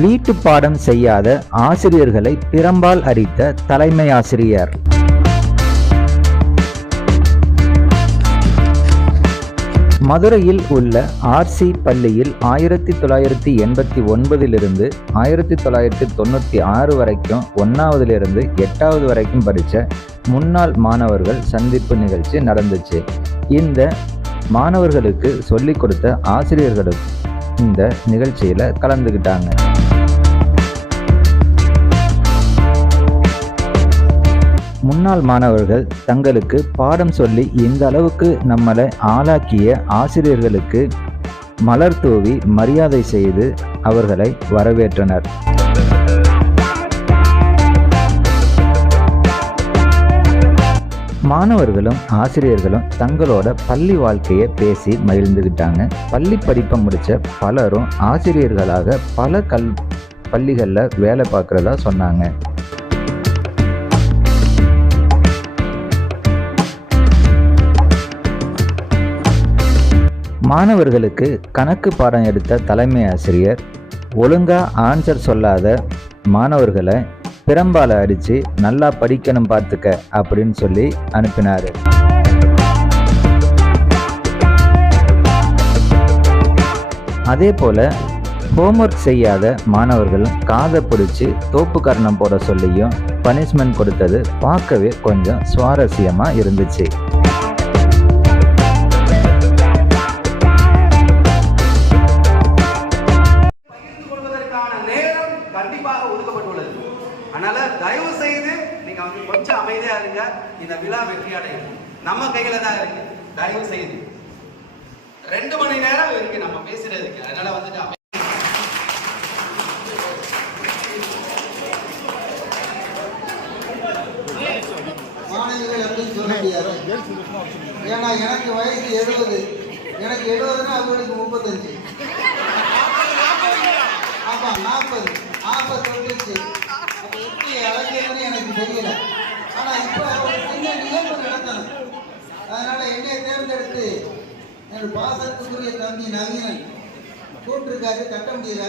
வீட்டு பாடம் செய்யாத ஆசிரியர்களை பிரம்பால் அடித்த தலைமை ஆசிரியர். மதுரையில் உள்ள ஆர்சி பள்ளியில் 1989 1996 வரைக்கும் 1வதிலிருந்து 8வது வரைக்கும் படித்த முன்னாள் மாணவர்கள் சந்திப்பு நிகழ்ச்சி நடந்துச்சு. இந்த மாணவர்களுக்கு சொல்லிக் கொடுத்த ஆசிரியர்களுக்கு இந்த நிகழ்ச்சியில் கலந்துக்கிட்டாங்க. முன்னாள் மாணவர்கள் தங்களுக்கு பாடம் சொல்லி இந்த அளவுக்கு நம்மளை ஆளாக்கிய ஆசிரியர்களுக்கு மலர் தூவி மரியாதை செய்து அவர்களை வரவேற்றனர். மாணவர்களும் ஆசிரியர்களும் தங்களோட பள்ளி வாழ்க்கையை பேசி மகிழ்ந்துக்கிட்டாங்க. பள்ளி படிப்பை முடித்த பலரும் ஆசிரியர்களாக பல பள்ளிகளில் வேலை பார்க்குறதா சொன்னாங்க. மாணவர்களுக்கு கணக்கு பாடம் எடுத்த தலைமை ஆசிரியர் ஒழுங்கா ஆன்சர் சொல்லாத மாணவர்களை பிரம்பால அடித்து நல்லா படிக்கணும் பார்த்துக்க அப்படின்னு சொல்லி அனுப்பினார். அதே போல் ஹோம்ஒர்க் செய்யாத மாணவர்களும் காதை பிடிச்சி தோப்பு கரணம் போட சொல்லியும் பனிஷ்மெண்ட் கொடுத்தது பார்க்கவே கொஞ்சம் சுவாரஸ்யமாக இருந்துச்சு. கண்டிப்பாக ஒதுக்கப்பட்டுள்ளது. அதனால தயவு செய்து நீங்க கொஞ்சம் அமைதியா இருங்க. இந்த விழா வெற்றி அடையும் நம்ம கையில தான் இருக்கு. தயவு செய்து 2 மணி நேரம் இருக்கு நம்ம பேசுறதுக்கு. அதனால வந்துட்டு மாணவிகள் அப்படின்னு சொல்ல முடியாது. ஏன்னா எனக்கு வயசு 70, எனக்கு 70ன்னா அவங்களுக்கு 35, ஆமா 40 வந்துச்சு. அப்ப எப்படி அழைக்கிறதுன்னு எனக்கு தெரியல. ஆனா இப்ப சின்ன நிகழ்வு நடத்தணும். அதனால என்னை தேர்ந்தெடுத்து என் பாசத்துக்குரிய தம்பி நவீனன் கூப்பிட்டுருக்காரு. கட்ட முடியல.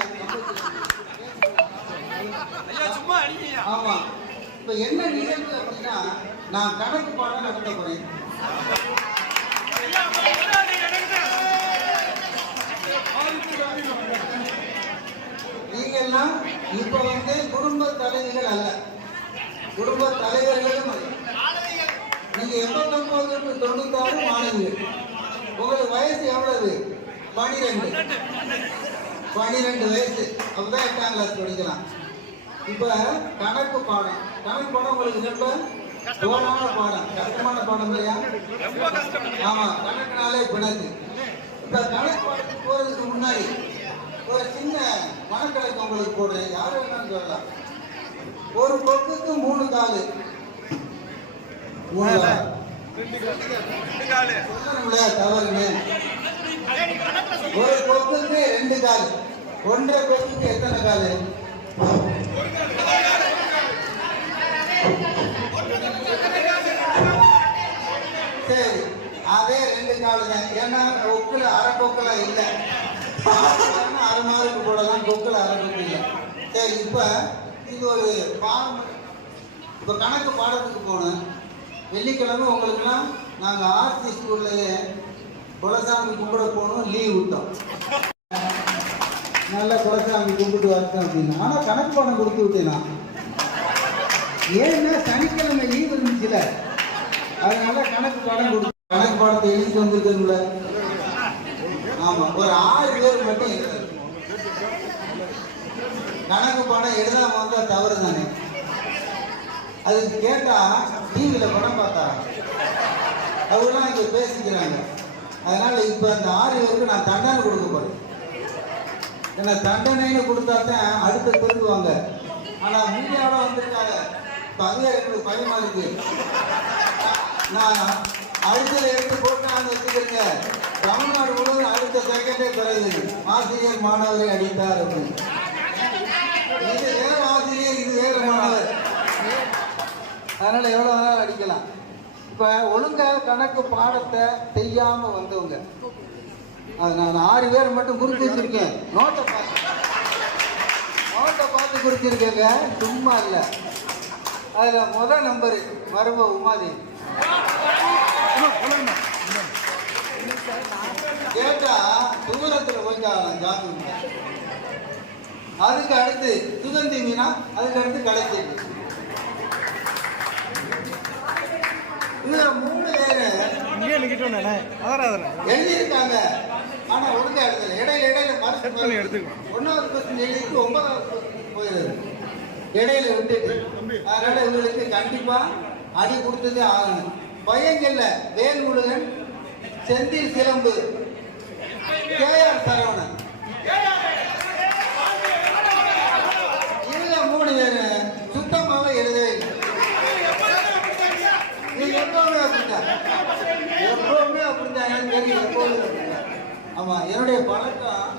ஆமா, இப்ப என்ன நிகழ்வு அப்படின்னா நான் கணக்கு பாடம் நடத்த போறேன். நீங்கெல்லாம் இப்ப குடும்ப தலைவிகள் அல்ல, குடும்ப தலைவர்களும் அல்ல. நீங்க 89 to 96 மாணவிகள். உங்களுக்கு வயசு எவ்வளவு? 12 வயசு. அப்பதான் 8ஆம் கிளாஸ் படிக்கலாம். இப்ப கணக்கு பாடம் உங்களுக்கு ரொம்ப தோரான பாடம், கஷ்டமான பாடம் இல்லையா? ஆமா, கணக்குனாலே பிணக்கு. இப்ப கணக்கு பாடத்துக்கு போறதுக்கு முன்னாடி ஒரு சின்ன மனக்கணக்கு உங்களுக்கு போடுறேன். யாரு வேணாலும் சொல்லலாம். ஒரு கொக்குக்கு 3 காலு. சொல்லணும்ல, தவறுன்னு. ஒரு கொக்குக்கு 2 காலு. 1.5 கொக்குக்கு எத்தனை காலு? சரி, அதே 2 காலு தான். ஏன்னா கொக்குல அரை கொக்குல இல்லை. 6 மார்க்கு போடலாம், கொக்குல அரை கொக்கு இல்லை. சரி, இப்ப இது ஒரு பாடம். இப்ப கணக்கு பாடத்துக்கு போனேன். வெள்ளிக்கிழமை உங்களுக்குலாம் நாங்க ஆர்சி ஸ்கூல்லையே குலசாமி கும்பிட போகணும், லீவ் விட்டோம். நல்லா குலசாமி கும்பிட்டு வரட்டும் அப்படின்னு. ஆனா கணக்கு பாடம் கொடுத்து விட்டேனா? ஏன்னா சனிக்கிழமை லீவ் இருந்துச்சுல, அதனால கணக்கு பாடம் கொடுத்து கணக்கு பாடத்தை எழுதிட்டு வந்திருக்கணும்ல. ஆமா, ஒரு 6 பேர் மட்டும் எழுதாது. கணக்கு பாடம் எழுதாம வந்தா தவறு தானே. அதுக்கு கேட்டா டிவியில படம் பார்த்தா அவங்களாம் இங்க பேசிக்கிறாங்க. அதனால இப்ப அந்த 6 பேருக்கு நான் தண்டனை கொடுக்க போறேன். ஏன்னா தண்டனைன்னு கொடுத்தா தான் அடுத்த திருந்துவாங்க. ஆனா மீடியாவோட வந்திருக்காங்க. அதுவே எனக்கு பயமா இருக்கு. நான் அடுத்ததை எடுத்து போட்டு நாங்க வச்சுக்கிறேங்க. தமிழ்நாடு முழுவதும் அடுத்த செகண்டே பிறகு ஆசிரியர் மாணவரை அடித்தார் அப்படின்னு. இது வேற ஆசிரியர், இது வேற மாணவர். அதனால எவ்வளவு வேணாலும் அடிக்கலாம். இப்ப ஒழுங்காக கணக்கு பாடத்தை செய்யாம வந்தவங்க, அது நான் 6 பேர் மட்டும் குறித்து வச்சிருக்கேன். நோட்டை பார்த்து நோட்டை பார்த்து குறிச்சிருக்கேங்க, சும்மா இல்லை. அதில் முதல் நம்பரு மரும உமாதேவி. கேட்டா தூரத்தில் போய்க்காகலாம் ஜாமீன். அதுக்கு அடுத்து சுகந்தி மீனா, அதுக்கு அடுத்து கடைத்தேவி. இதுல 3 பேரு எழுதியிருக்காங்க. ஆனா ஒழுங்கா எழுதல. இடையில மறுத்து 1வது கொஸ்டின் எழுதிட்டு 9வது கொஸ்டின் போயிடுது இடையில விட்டுட்டு. அதனால இவங்களுக்கு கண்டிப்பா அடி கொடுத்ததே ஆகணும். பையங்கள்ல வேல்முருகன், செந்தில் சிலம்பு, கேஆர் சரவணன். இதுல 3 பேரு சுத்தமாவே எழுதவே இல்லை. நீங்க எப்பவுமே அப்படித்தான், எப்பவுமே அப்படித்தான். எனக்கு தெரியும், எப்பவுமே அப்படித்தான். ஆமா, என்னுடைய பழக்கம்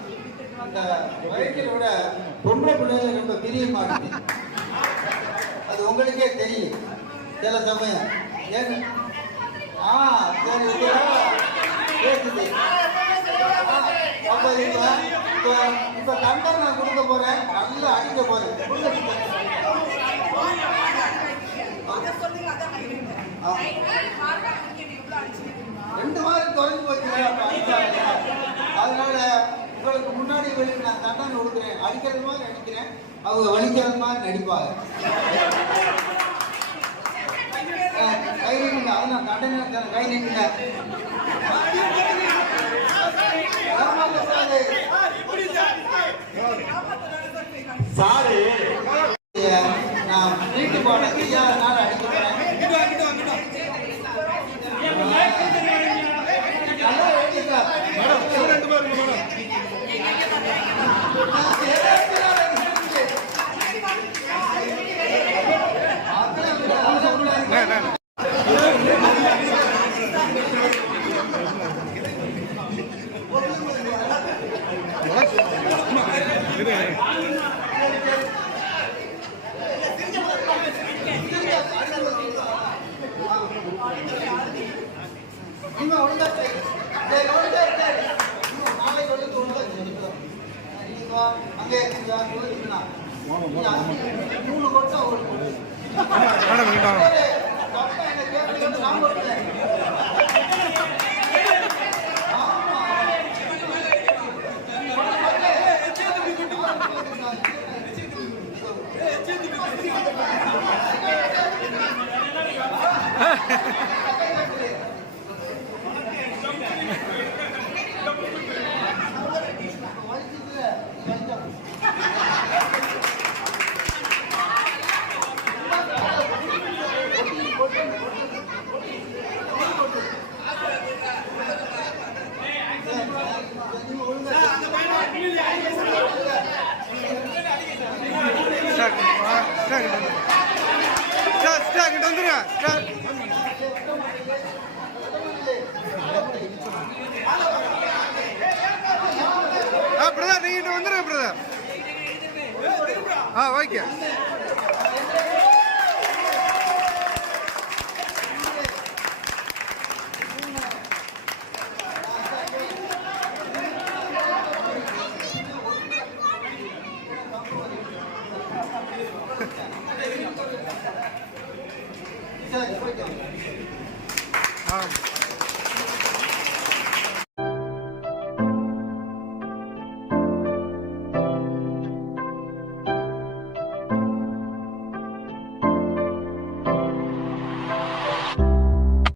அந்த வயிற்றில் விட பொம்பளை பிள்ளைங்க ரொம்ப பிரியமா இருக்கு. அது உங்களுக்கே தெரியும் சில சமயம். ஏன்னு சரி பேசுது. இப்ப கண்டர் நான் கொடுக்க போறேன், நல்லா அடிக்க போறேன். 2 மார்க் குறைஞ்சு போச்சு. அதனால உங்களுக்கு முன்னாடி இவருக்கு நான் தண்டனை கொடுக்குறேன். அடிக்கிறது மாதிரி அடிக்கிறேன், அவங்க வலிக்கிறது மாதிரி நடிப்பாங்க. கை நீங்க, அதெல்லாம் தண்டனை கை நீங்க. நான் வீட்டு போன கையால அடிக்கிறேன். பிரதர் நீங்க வந்துருங்க பிரதர். ஓகே.